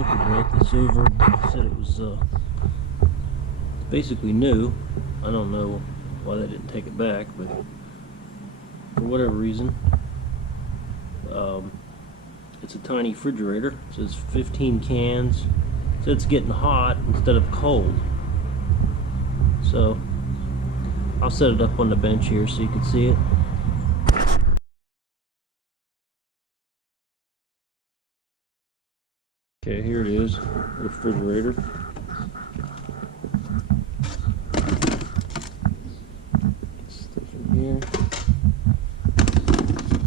uncle brought this over. He said it was basically new. I don't know why they didn't take it back, but for whatever reason, it's a tiny refrigerator. It says 15 cans. So it's getting hot instead of cold. So I'll set it up on the bench here so you can see it. Okay, here it is, the refrigerator. Stuff in here.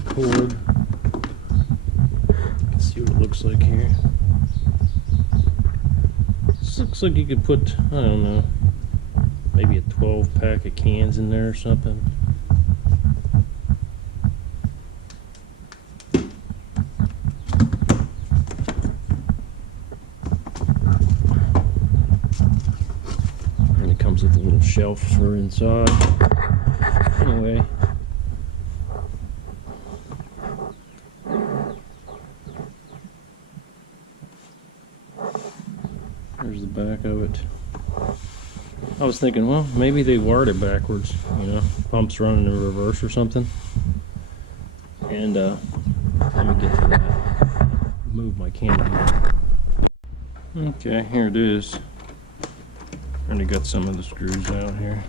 Cord. Let's see what it looks like here. This looks like you could put, I don't know, maybe a 12 pack of cans in there or something. And it comes with a little shelf for inside. Anyway. There's the back of it. I was thinking, well, maybe they wired it backwards, you know, pumps running in reverse or something. And let me get to that. Move my camera. Okay, here it is. Already got some of the screws out here.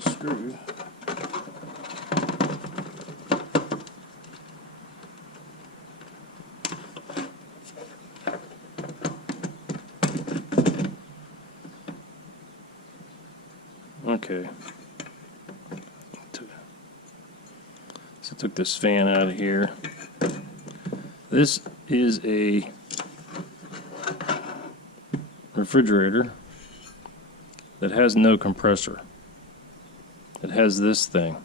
Screw. Okay. So I took this fan out of here. This is a refrigerator that has no compressor. It has this thing,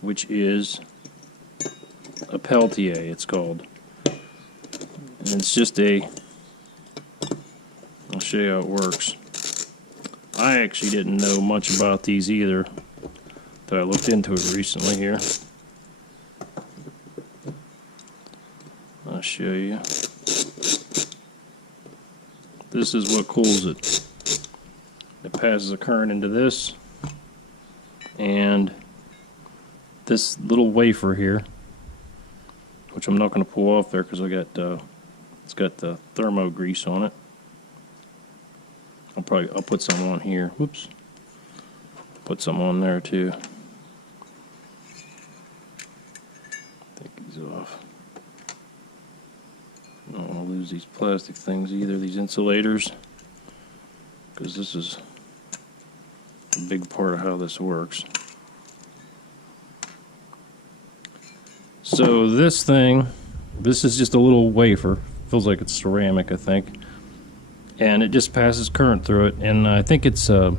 which is a Peltier, it's called. And it's just a, I'll show you how it works. I actually didn't know much about these either, but I looked into it recently here. I'll show you. This is what cools it. It passes a current into this, and this little wafer here, which I'm not going to pull off there because I got it's got the thermo grease on it. I'll put some on here. Whoops. Put some on there too. Take these off. I don't want to lose these plastic things either, these insulators, because this is a big part of how this works. So this thing, this is just a little wafer. Feels like it's ceramic, I think. And it just passes current through it. And I think it's the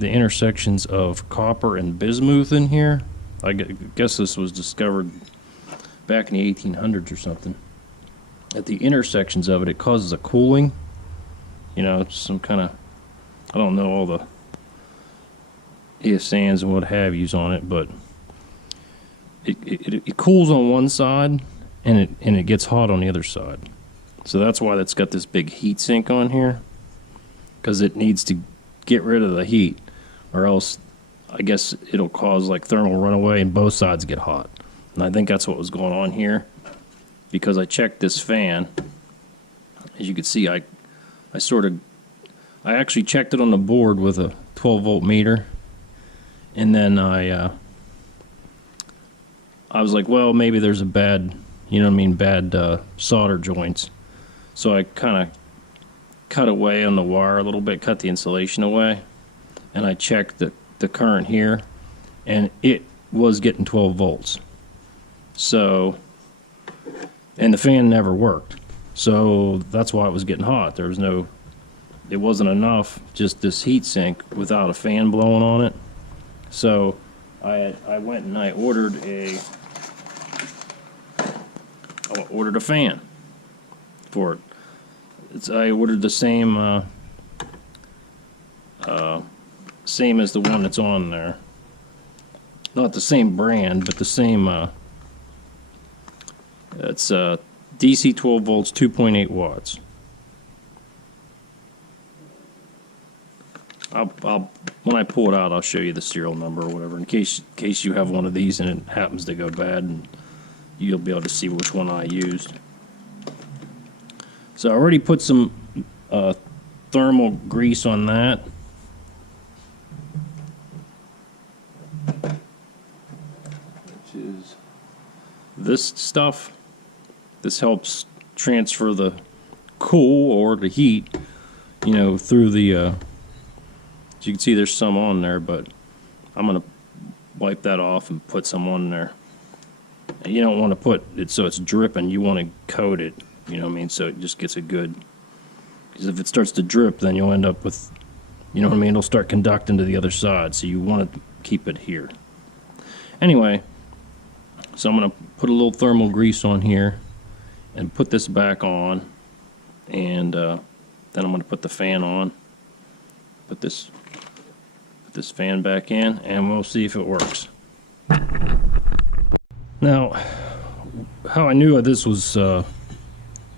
intersections of copper and bismuth in here. I guess this was discovered back in the 1800s or something. At the intersections of it, it causes a cooling. You know, it's some kind of, I don't know all the EFMIS and what have yous on it, but it cools on one side and it gets hot on the other side. So that's why it's got this big heat sink on here, because it needs to get rid of the heat, or else I guess it'll cause like thermal runaway and both sides get hot. And I think that's what was going on here, because I checked this fan. As you can see, I actually checked it on the board with a 12-volt meter, and then I was like, well, maybe there's a bad, you know what I mean, bad solder joints. So I kind of cut away on the wire a little bit, cut the insulation away, and I checked the current here, and it was getting 12 volts. So, and the fan never worked. So that's why it was getting hot. There was no, it wasn't enough, just this heat sink without a fan blowing on it. So I went and I ordered a fan for it. I ordered the same same as the one that's on there. Not the same brand, but the same. It's DC 12 volts, 2.8 watts. I'll when I pull it out, I'll show you the serial number or whatever, in case you have one of these and it happens to go bad, and you'll be able to see which one I used. So I already put some thermal grease on that. Which is this stuff. This helps transfer the cool or the heat, you know, through the, as you can see there's some on there, but I'm going to wipe that off and put some on there. And you don't want to put it so it's dripping, you want to coat it, you know what I mean, so it just gets a good, because if it starts to drip, then you'll end up with, you know what I mean, it'll start conducting to the other side, so you want to keep it here. Anyway, so I'm going to put a little thermal grease on here and put this back on, and then I'm going to put the fan on, put this fan back in, and we'll see if it works. Now, how I knew this was,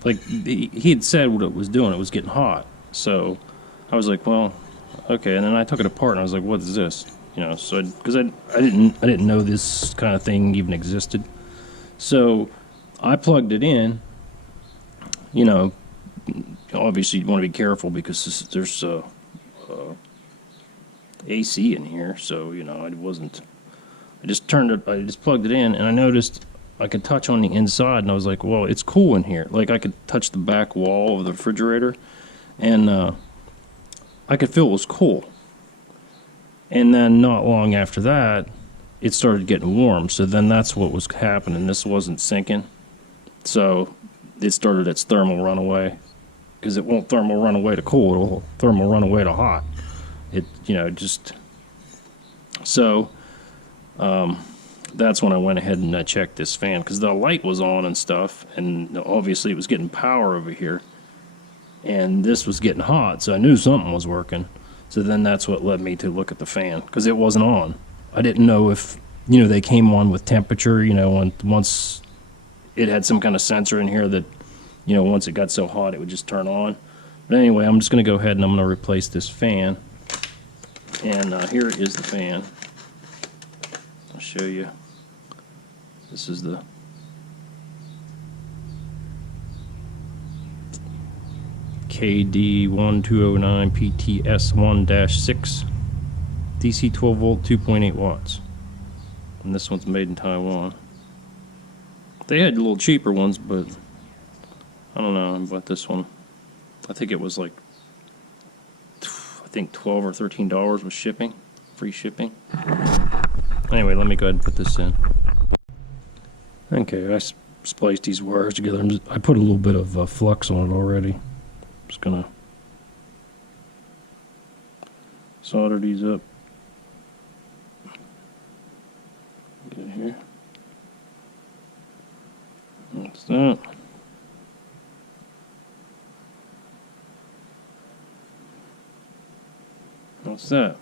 like, he had said what it was doing, it was getting hot, so I was like, well, okay, and then I took it apart and I was like, what is this? You know, so because I didn't know this kind of thing even existed, so I plugged it in. You know, obviously you want to be careful because there's AC in here, so you know I just plugged it in, and I noticed I could touch on the inside, and I was like, well, it's cool in here. Like I could touch the back wall of the refrigerator, and I could feel it was cool. And then not long after that, it started getting warm. So then that's what was happening. This wasn't sinking. So it started its thermal runaway, because it won't thermal run away to cool. It'll thermal run away to hot. It, you know, just, so that's when I went ahead and I checked this fan, because the light was on and stuff, and obviously it was getting power over here, and this was getting hot, so I knew something was working. So then that's what led me to look at the fan, because it wasn't on. I didn't know if, you know, they came on with temperature, you know, once it had some kind of sensor in here that, you know, once it got so hot it would just turn on. But anyway, I'm just going to go ahead and I'm going to replace this fan. And here is the fan. I'll show you. This is the KD1209PTS1-6 DC 12 volt 2.8 watts, and this one's made in Taiwan. They had little cheaper ones, but I don't know about this one. I think it was like, I think $12 or $13 with shipping, free shipping. Anyway, let me go ahead and put this in. Okay, I spliced these wires together. I put a little bit of flux on it already. Just gonna solder these up. Get here. That's that. That's that.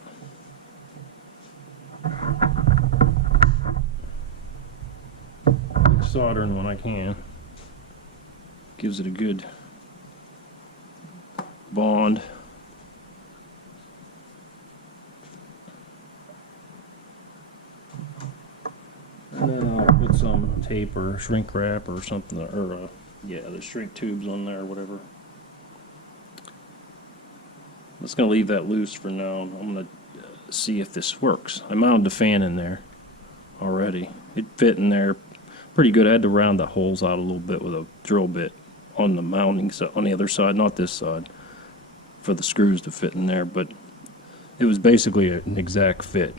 Soldering when I can. Gives it a good bond. And then I'll put some tape or shrink wrap or something, or yeah, the shrink tubes on there or whatever. I'm just going to leave that loose for now. I'm going to see if this works. I mounted the fan in there already. It fit in there pretty good. I had to round the holes out a little bit with a drill bit on the mounting, so on the other side, not this side, for the screws to fit in there, but it was basically an exact fit.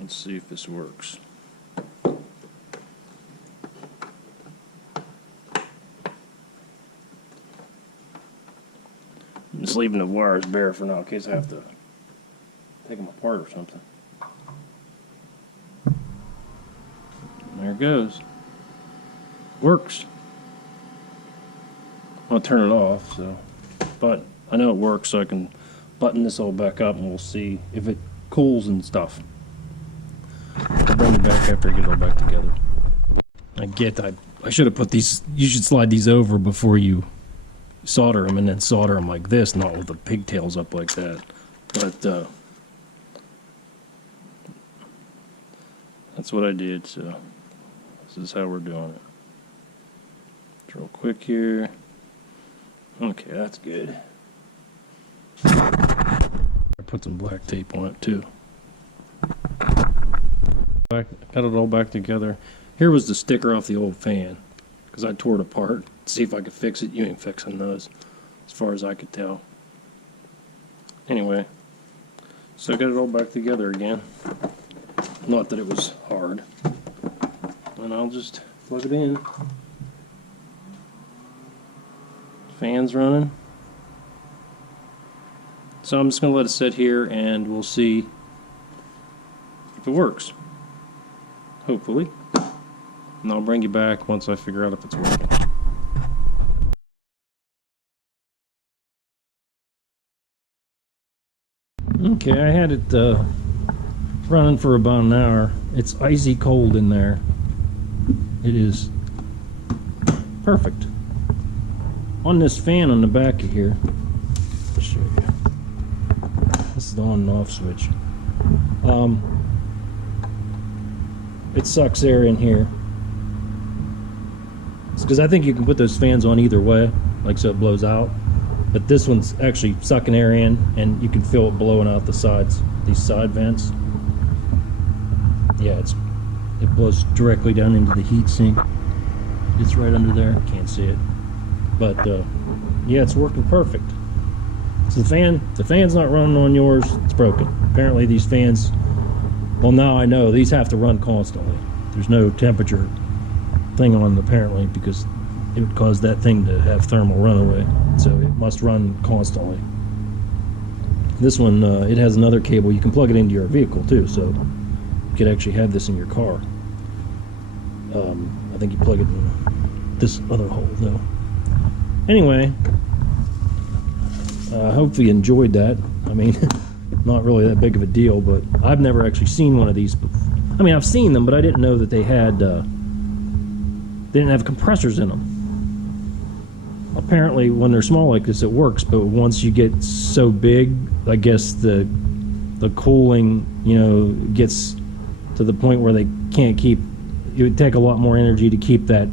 Let's see if this works. I'm just leaving the wires bare for now in case I have to take them apart or something. There it goes. Works. I'll turn it off, so, but I know it works, so I can button this all back up and we'll see if it cools and stuff. I'll bring it back after I get it all back together. I should have put these, you should slide these over before you solder them, and then solder them like this, not with the pigtails up like that. But that's what I did, so this is how we're doing it. Just real quick here. Okay, that's good. I put some black tape on it too. Got it all back together. Here was the sticker off the old fan, because I tore it apart. See if I could fix it. You ain't fixing those, as far as I could tell. Anyway, so I got it all back together again. Not that it was hard. And I'll just plug it in. Fan's running. So I'm just going to let it sit here and we'll see if it works. Hopefully. And I'll bring you back once I figure out if it's working. Okay, I had it running for about an hour. It's icy cold in there. It is perfect. On this fan on the back of here, I'll show you. This is the on and off switch. It sucks air in here. It's because I think you can put those fans on either way, like so it blows out. But this one's actually sucking air in, and you can feel it blowing out the sides, these side vents. Yeah, it blows directly down into the heat sink. It's right under there. Can't see it, but yeah, it's working perfect. So the fan's not running on yours. It's broken. Apparently these fans, well, now I know these have to run constantly. There's no temperature thing on them apparently, because it would cause that thing to have thermal runaway. So it must run constantly. This one, it has another cable. You can plug it into your vehicle too, so you could actually have this in your car. I think you plug it in this other hole though. Anyway, hopefully you enjoyed that. I mean, not really that big of a deal, but I've never actually seen one of these before. I mean, I've seen them, but I didn't know that they had, they didn't have compressors in them. Apparently, when they're small like this, it works, but once you get so big, I guess the cooling, you know, gets to the point where they can't keep. It would take a lot more energy to keep that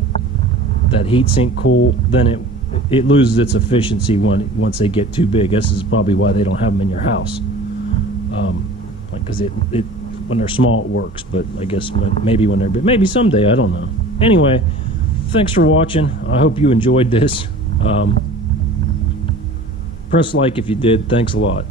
heat sink cool. Then it loses its efficiency once they get too big. This is probably why they don't have them in your house. Because when they're small it works, but I guess maybe when they're big, maybe someday, I don't know. Anyway, thanks for watching. I hope you enjoyed this. Press like if you did. Thanks a lot.